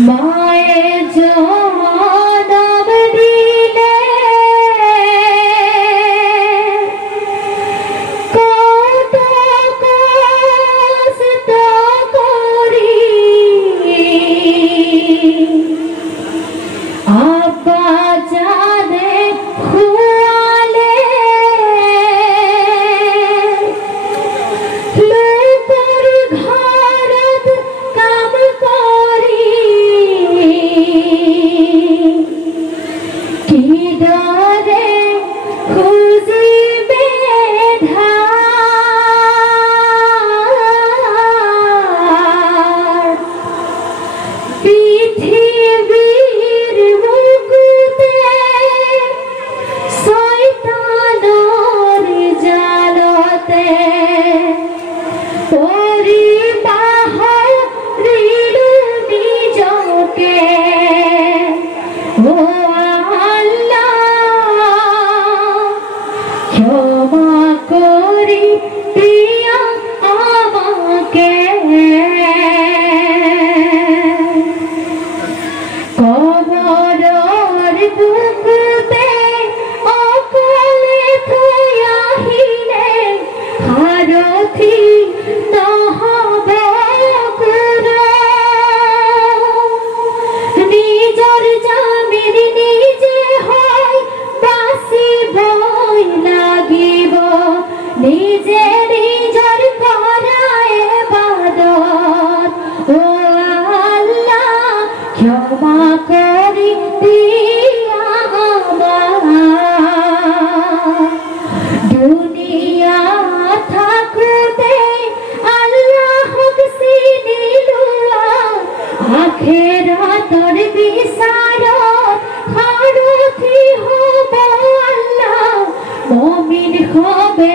মায়ের জনম দিলে কত কষ্ট করি আব্বা জানে খুয়ালে লোকের ঘরত কাম করি কি ডরে খুঁজিবে ধার পৃথিবীর বুকুতে শয়তানের জালতে পরিবাহরিল নিজকে ও আল্লাহ ক্ষমা করি প্রিয়া আমাকে কবরের বুকুতে অকলে থইয়াহিলে হারথি নহবে কুরো নিজর জামির নিজে হয় বাসিব লাগিব নিজে নিজর করায় ইবাদত ও আল্লাহ ক্ষমা করি দিয়া দুনিয়া থাকুতে আল্লাহক চিনিলুয়া আখিরাতর বিচারত হারথি হব আল্লাহ মুমিন হবে